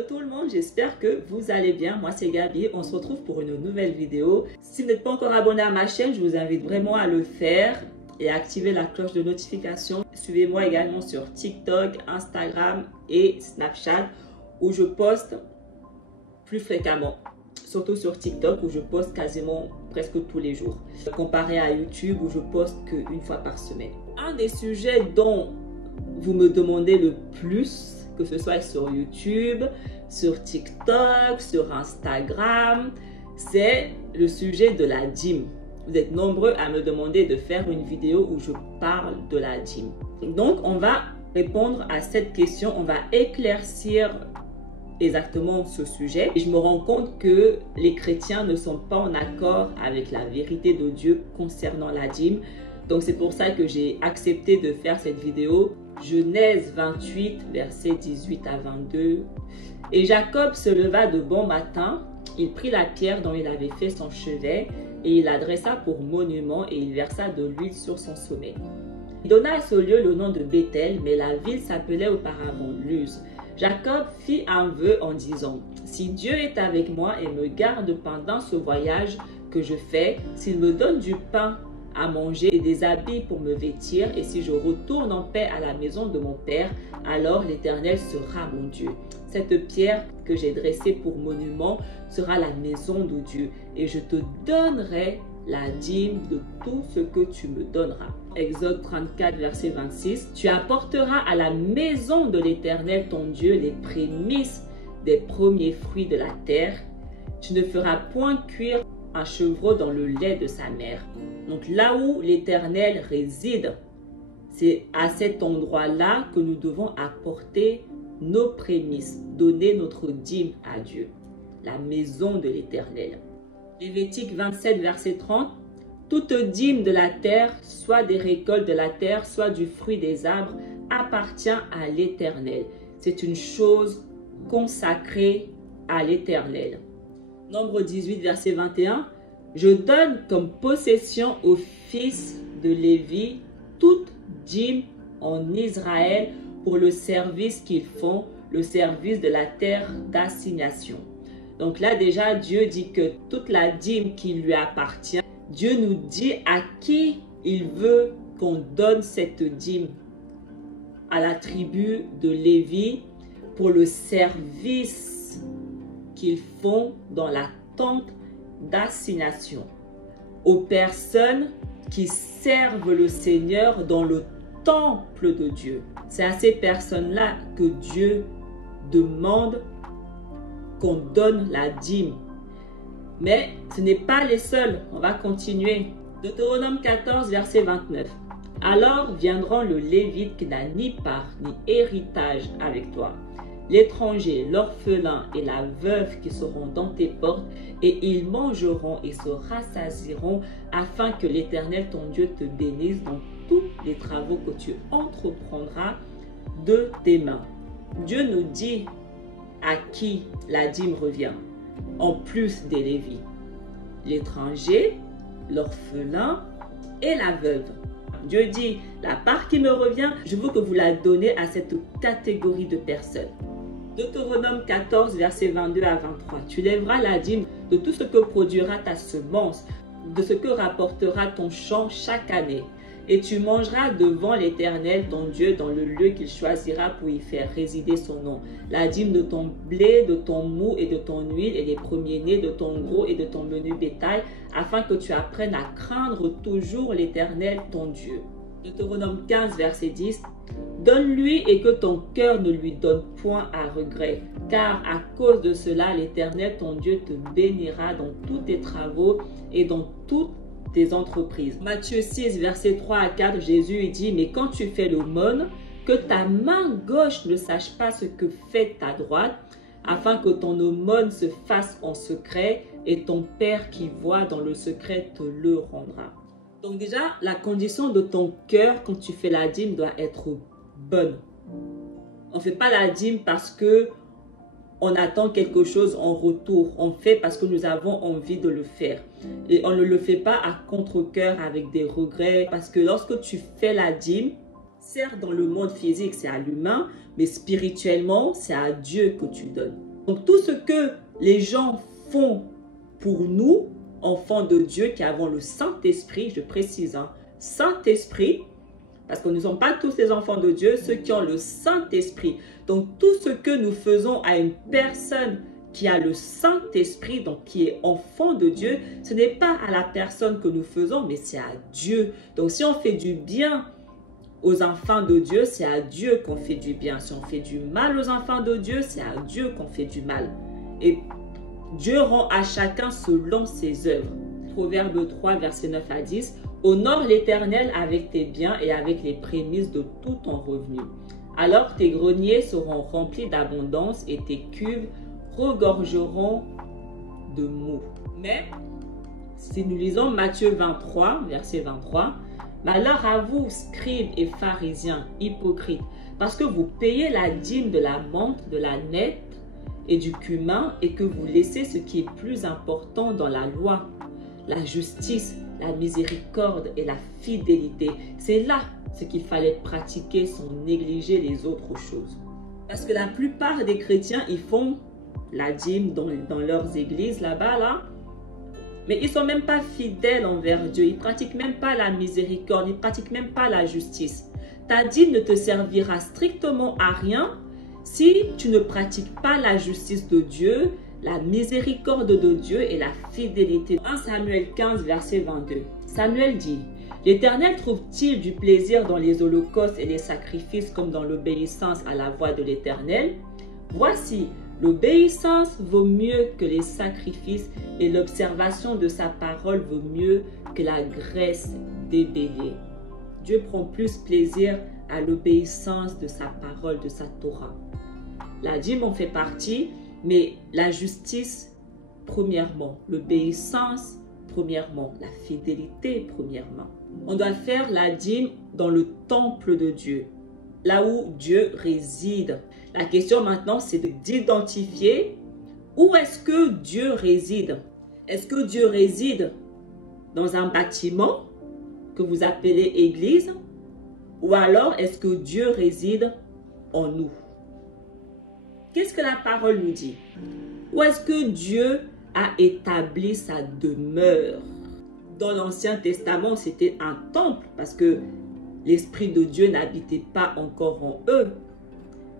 Hello tout le monde, j'espère que vous allez bien. Moi c'est Gabi, on se retrouve pour une nouvelle vidéo. Si vous n'êtes pas encore abonné à ma chaîne, je vous invite vraiment à le faire et à activer la cloche de notification. Suivez-moi également sur TikTok, Instagram et Snapchat où je poste plus fréquemment. Surtout sur TikTok où je poste quasiment presque tous les jours. Comparé à YouTube où je poste qu'une fois par semaine. Un des sujets dont vous me demandez le plus, que ce soit sur YouTube, sur TikTok, sur Instagram, c'est le sujet de la dîme. Vous êtes nombreux à me demander de faire une vidéo où je parle de la dîme. Donc, on va répondre à cette question, on va éclaircir exactement ce sujet. Et je me rends compte que les chrétiens ne sont pas en accord avec la vérité de Dieu concernant la dîme. Donc, c'est pour ça que j'ai accepté de faire cette vidéo. Genèse 28, versets 18 à 22. Et Jacob se leva de bon matin, il prit la pierre dont il avait fait son chevet, et il la dressa pour monument, et il versa de l'huile sur son sommet. Il donna à ce lieu le nom de Béthel, mais la ville s'appelait auparavant Luz. Jacob fit un vœu en disant, « Si Dieu est avec moi et me garde pendant ce voyage que je fais, s'il me donne du pain à manger et des habits pour me vêtir, et si je retourne en paix à la maison de mon père, alors l'Éternel sera mon Dieu. Cette pierre que j'ai dressée pour monument sera la maison de Dieu, et je te donnerai la dîme de tout ce que tu me donneras. » Exode 34, verset 26. « Tu apporteras à la maison de l'Éternel ton Dieu les prémices des premiers fruits de la terre. Tu ne feras point cuire un chevreau dans le lait de sa mère. » Donc là où l'Éternel réside, c'est à cet endroit-là que nous devons apporter nos prémices, donner notre dîme à Dieu, la maison de l'Éternel. Lévitique 27, verset 30. Toute dîme de la terre, soit des récoltes de la terre, soit du fruit des arbres, appartient à l'Éternel. C'est une chose consacrée à l'Éternel. Nombre 18, verset 21. Je donne comme possession aux fils de Lévi toute dîme en Israël pour le service qu'ils font, le service de la terre d'assignation. Donc là déjà, Dieu dit que toute la dîme qui lui appartient, Dieu nous dit à qui il veut qu'on donne cette dîme. À la tribu de Lévi pour le service qu'ils font dans la tente d'assignation, aux personnes qui servent le Seigneur dans le temple de Dieu. C'est à ces personnes-là que Dieu demande qu'on donne la dîme. Mais ce n'est pas les seuls. On va continuer. Deutéronome 14, verset 29. « Alors viendront le Lévite qui n'a ni part ni héritage avec toi, l'étranger, l'orphelin et la veuve qui seront dans tes portes, et ils mangeront et se rassasieront, afin que l'Éternel ton Dieu te bénisse dans tous les travaux que tu entreprendras de tes mains. » Dieu nous dit à qui la dîme revient, en plus des Lévites: l'étranger, l'orphelin et la veuve. Dieu dit, la part qui me revient, je veux que vous la donnez à cette catégorie de personnes. Deutéronome 14, versets 22 à 23. Tu lèveras la dîme de tout ce que produira ta semence, de ce que rapportera ton champ chaque année. Et tu mangeras devant l'Éternel ton Dieu dans le lieu qu'il choisira pour y faire résider son nom. La dîme de ton blé, de ton mou et de ton huile et les premiers-nés de ton gros et de ton menu bétail, afin que tu apprennes à craindre toujours l'Éternel ton Dieu. Deutéronome 15, verset 10. Donne-lui et que ton cœur ne lui donne point à regret, car à cause de cela, l'Éternel ton Dieu te bénira dans tous tes travaux et dans toutes tes entreprises. Matthieu 6, verset 3 à 4, Jésus dit, « Mais quand tu fais l'aumône, que ta main gauche ne sache pas ce que fait ta droite, afin que ton aumône se fasse en secret, et ton Père qui voit dans le secret te le rendra. » Donc déjà, la condition de ton cœur quand tu fais la dîme doit être bonne. On ne fait pas la dîme parce que on attend quelque chose en retour. On fait parce que nous avons envie de le faire. Et on ne le fait pas à contre-cœur avec des regrets. Parce que lorsque tu fais la dîme, certes dans le monde physique c'est à l'humain, mais spirituellement c'est à Dieu que tu donnes. Donc tout ce que les gens font pour nous, enfants de Dieu qui avons le Saint-Esprit, je précise, hein, Saint-Esprit, parce que nous ne sommes pas tous les enfants de Dieu, ceux qui ont le Saint-Esprit. Donc tout ce que nous faisons à une personne qui a le Saint-Esprit, donc qui est enfant de Dieu, ce n'est pas à la personne que nous faisons, mais c'est à Dieu. Donc si on fait du bien aux enfants de Dieu, c'est à Dieu qu'on fait du bien. Si on fait du mal aux enfants de Dieu, c'est à Dieu qu'on fait du mal. Et Dieu rend à chacun selon ses œuvres. Proverbe 3, versets 9 à 10. Honore l'Éternel avec tes biens et avec les prémices de tout ton revenu. Alors tes greniers seront remplis d'abondance et tes cuves regorgeront de mou. Mais si nous lisons Matthieu 23, verset 23, malheur à vous, scribes et pharisiens, hypocrites, parce que vous payez la dîme de la menthe, de la nette et du cumin, et que vous laissez ce qui est plus important dans la loi, la justice, la miséricorde et la fidélité. C'est là ce qu'il fallait pratiquer sans négliger les autres choses. Parce que la plupart des chrétiens, ils font la dîme dans leurs églises là-bas, là. Mais ils ne sont même pas fidèles envers Dieu. Ils ne pratiquent même pas la miséricorde. Ils ne pratiquent même pas la justice. Ta dîme ne te servira strictement à rien si tu ne pratiques pas la justice de Dieu, la miséricorde de Dieu et la fidélité. 1 Samuel 15, verset 22. Samuel dit, « L'Éternel trouve-t-il du plaisir dans les holocaustes et les sacrifices comme dans l'obéissance à la voix de l'Éternel? Voici, l'obéissance vaut mieux que les sacrifices et l'observation de sa parole vaut mieux que la graisse des béliers. » Dieu prend plus plaisir à l'obéissance de sa parole, de sa Torah. La dîme en fait partie, mais la justice, premièrement. L'obéissance, premièrement. La fidélité, premièrement. On doit faire la dîme dans le temple de Dieu, là où Dieu réside. La question maintenant, c'est d'identifier où est-ce que Dieu réside. Est-ce que Dieu réside dans un bâtiment que vous appelez église? Ou alors, est-ce que Dieu réside en nous? Qu'est-ce que la parole nous dit? Où est-ce que Dieu a établi sa demeure? Dans l'Ancien Testament, c'était un temple parce que l'Esprit de Dieu n'habitait pas encore en eux.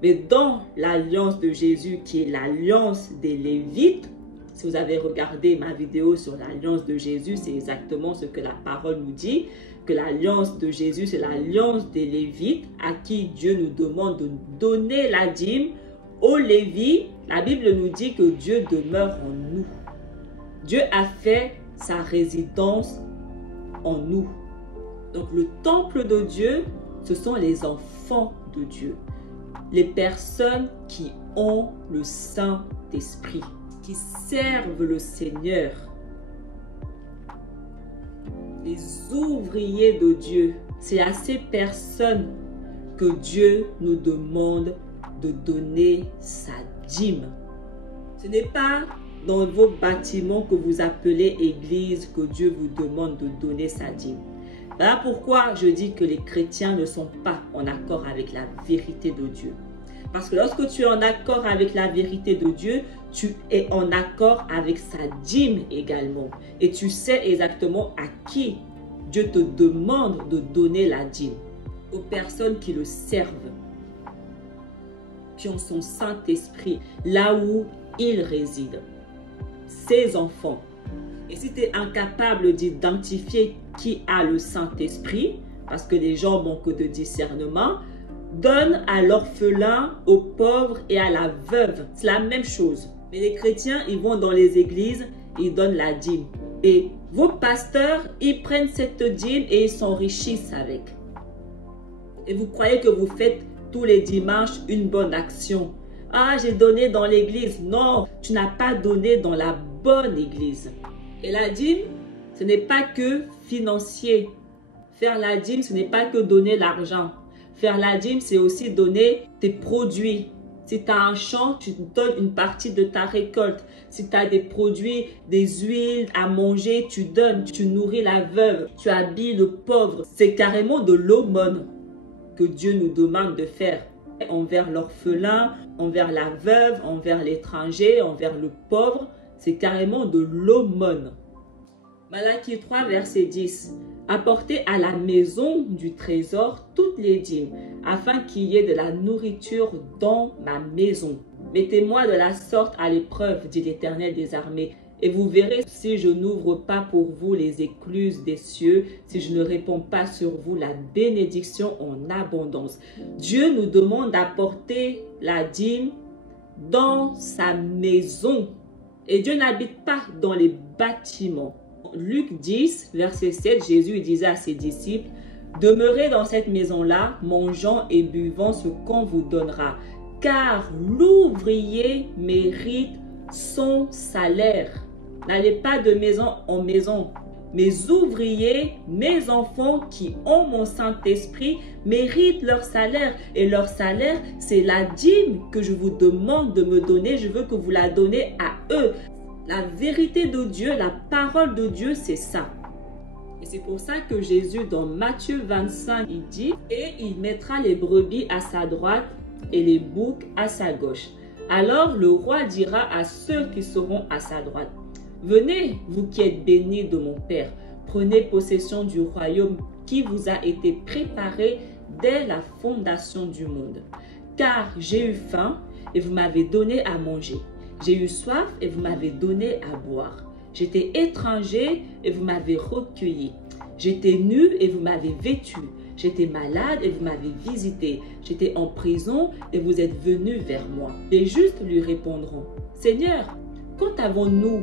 Mais dans l'alliance de Jésus, qui est l'alliance des Lévites, si vous avez regardé ma vidéo sur l'alliance de Jésus, c'est exactement ce que la parole nous dit, que l'alliance de Jésus, c'est l'alliance des Lévites à qui Dieu nous demande de donner la dîme aux Lévites. La Bible nous dit que Dieu demeure en nous. Dieu a fait sa résidence en nous. Donc le temple de Dieu, ce sont les enfants de Dieu. Les personnes qui ont le Saint-Esprit, qui servent le Seigneur. Les ouvriers de Dieu, c'est à ces personnes que Dieu nous demande de donner sa dîme. Ce n'est pas dans vos bâtiments que vous appelez église que Dieu vous demande de donner sa dîme. Voilà pourquoi je dis que les chrétiens ne sont pas en accord avec la vérité de Dieu. Parce que lorsque tu es en accord avec la vérité de Dieu, tu es en accord avec sa dîme également. Et tu sais exactement à qui Dieu te demande de donner la dîme. Aux personnes qui le servent, qui ont son Saint-Esprit, là où il réside. Ses enfants. Et si tu es incapable d'identifier qui a le Saint-Esprit, parce que les gens manquent de discernement, donne à l'orphelin, aux pauvres et à la veuve. C'est la même chose. Mais les chrétiens, ils vont dans les églises, ils donnent la dîme. Et vos pasteurs, ils prennent cette dîme et ils s'enrichissent avec. Et vous croyez que vous faites tous les dimanches une bonne action. Ah, j'ai donné dans l'église. Non, tu n'as pas donné dans la bonne église. Et la dîme, ce n'est pas que financier. Faire la dîme, ce n'est pas que donner l'argent. Faire la dîme, c'est aussi donner tes produits. Si tu as un champ, tu donnes une partie de ta récolte. Si tu as des produits, des huiles à manger, tu donnes. Tu nourris la veuve. Tu habilles le pauvre. C'est carrément de l'aumône que Dieu nous demande de faire. envers l'orphelin, envers la veuve, envers l'étranger, envers le pauvre. C'est carrément de l'aumône. Malachie 3, verset 10. Apportez à la maison du trésor toutes les dîmes, afin qu'il y ait de la nourriture dans ma maison. Mettez-moi de la sorte à l'épreuve, dit l'Éternel des armées, et vous verrez si je n'ouvre pas pour vous les écluses des cieux, si je ne répands pas sur vous la bénédiction en abondance. Dieu nous demande d'apporter la dîme dans sa maison. Et Dieu n'habite pas dans les bâtiments. Luc 10, verset 7, Jésus disait à ses disciples, « Demeurez dans cette maison-là, mangeant et buvant ce qu'on vous donnera, car l'ouvrier mérite son salaire. » N'allez pas de maison en maison. Mes ouvriers, mes enfants qui ont mon Saint-Esprit méritent leur salaire. Et leur salaire, c'est la dîme que je vous demande de me donner. Je veux que vous la donnez à eux. La vérité de Dieu, la parole de Dieu, c'est ça. Et c'est pour ça que Jésus, dans Matthieu 25, il dit « Et il mettra les brebis à sa droite et les boucs à sa gauche. Alors le roi dira à ceux qui seront à sa droite, « Venez, vous qui êtes bénis de mon Père, prenez possession du royaume qui vous a été préparé dès la fondation du monde. Car j'ai eu faim et vous m'avez donné à manger. J'ai eu soif et vous m'avez donné à boire. J'étais étranger et vous m'avez recueilli. J'étais nu et vous m'avez vêtu. J'étais malade et vous m'avez visité. J'étais en prison et vous êtes venus vers moi. » Les justes lui répondront, « Seigneur, quand avons-nous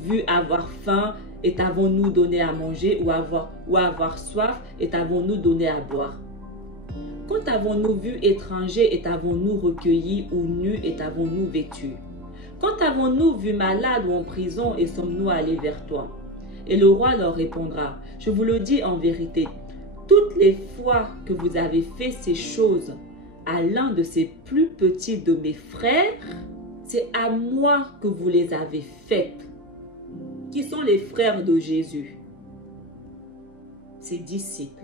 vu avoir faim et t'avons-nous donné à manger ou avoir soif et t'avons-nous donné à boire? Quand avons-nous vu étranger et t'avons-nous recueilli ou nu et t'avons-nous vêtu? Quand avons-nous vu malade ou en prison et sommes-nous allés vers toi? » Et le roi leur répondra, « Je vous le dis en vérité, toutes les fois que vous avez fait ces choses à l'un de ces plus petits de mes frères, c'est à moi que vous les avez faites. » Qui sont les frères de Jésus? Ses disciples.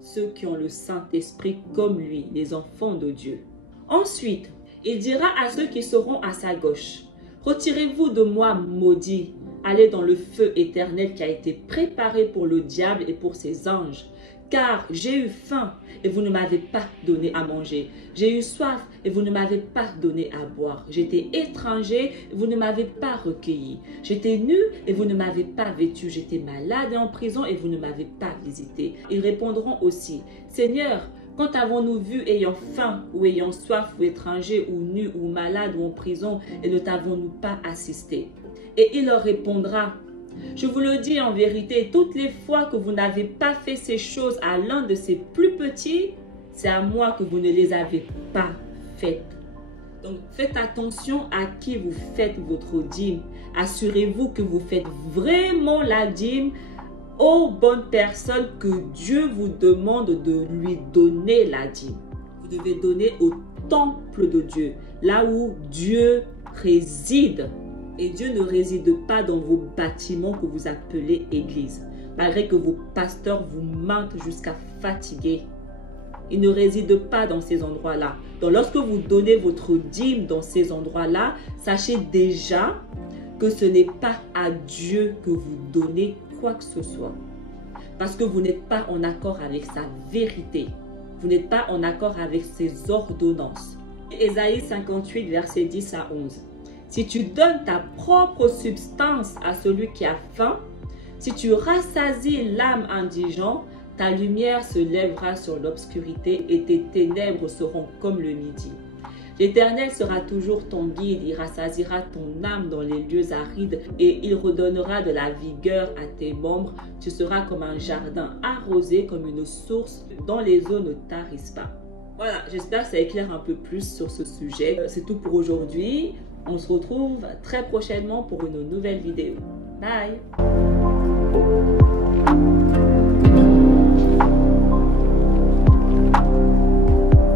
Ceux qui ont le Saint-Esprit comme lui, les enfants de Dieu. Ensuite, il dira à ceux qui seront à sa gauche, « Retirez-vous de moi, maudits, allez dans le feu éternel qui a été préparé pour le diable et pour ses anges. Car j'ai eu faim et vous ne m'avez pas donné à manger. J'ai eu soif et vous ne m'avez pas donné à boire. J'étais étranger et vous ne m'avez pas recueilli. J'étais nu et vous ne m'avez pas vêtu. J'étais malade et en prison et vous ne m'avez pas visité. » Ils répondront aussi, « Seigneur, quand avons-nous vu ayant faim ou ayant soif ou étranger ou nu ou malade ou en prison et ne t'avons-nous pas assisté? » Et il leur répondra, « Je vous le dis en vérité, toutes les fois que vous n'avez pas fait ces choses à l'un de ces plus petits, c'est à moi que vous ne les avez pas faites. » Donc faites attention à qui vous faites votre dîme. Assurez-vous que vous faites vraiment la dîme aux bonnes personnes que Dieu vous demande de lui donner la dîme. Vous devez donner au temple de Dieu, là où Dieu réside. Et Dieu ne réside pas dans vos bâtiments que vous appelez église, malgré que vos pasteurs vous mentent jusqu'à fatiguer. Il ne réside pas dans ces endroits-là. Donc lorsque vous donnez votre dîme dans ces endroits-là, sachez déjà que ce n'est pas à Dieu que vous donnez quoi que ce soit. Parce que vous n'êtes pas en accord avec sa vérité. Vous n'êtes pas en accord avec ses ordonnances. Ésaïe 58, versets 10 à 11. Si tu donnes ta propre substance à celui qui a faim, si tu rassasies l'âme indigente, ta lumière se lèvera sur l'obscurité et tes ténèbres seront comme le midi. L'Éternel sera toujours ton guide, il rassasiera ton âme dans les lieux arides et il redonnera de la vigueur à tes membres. Tu seras comme un jardin arrosé, comme une source dont les eaux ne tarissent pas. Voilà, j'espère que ça éclaire un peu plus sur ce sujet. C'est tout pour aujourd'hui. On se retrouve très prochainement pour une nouvelle vidéo. Bye!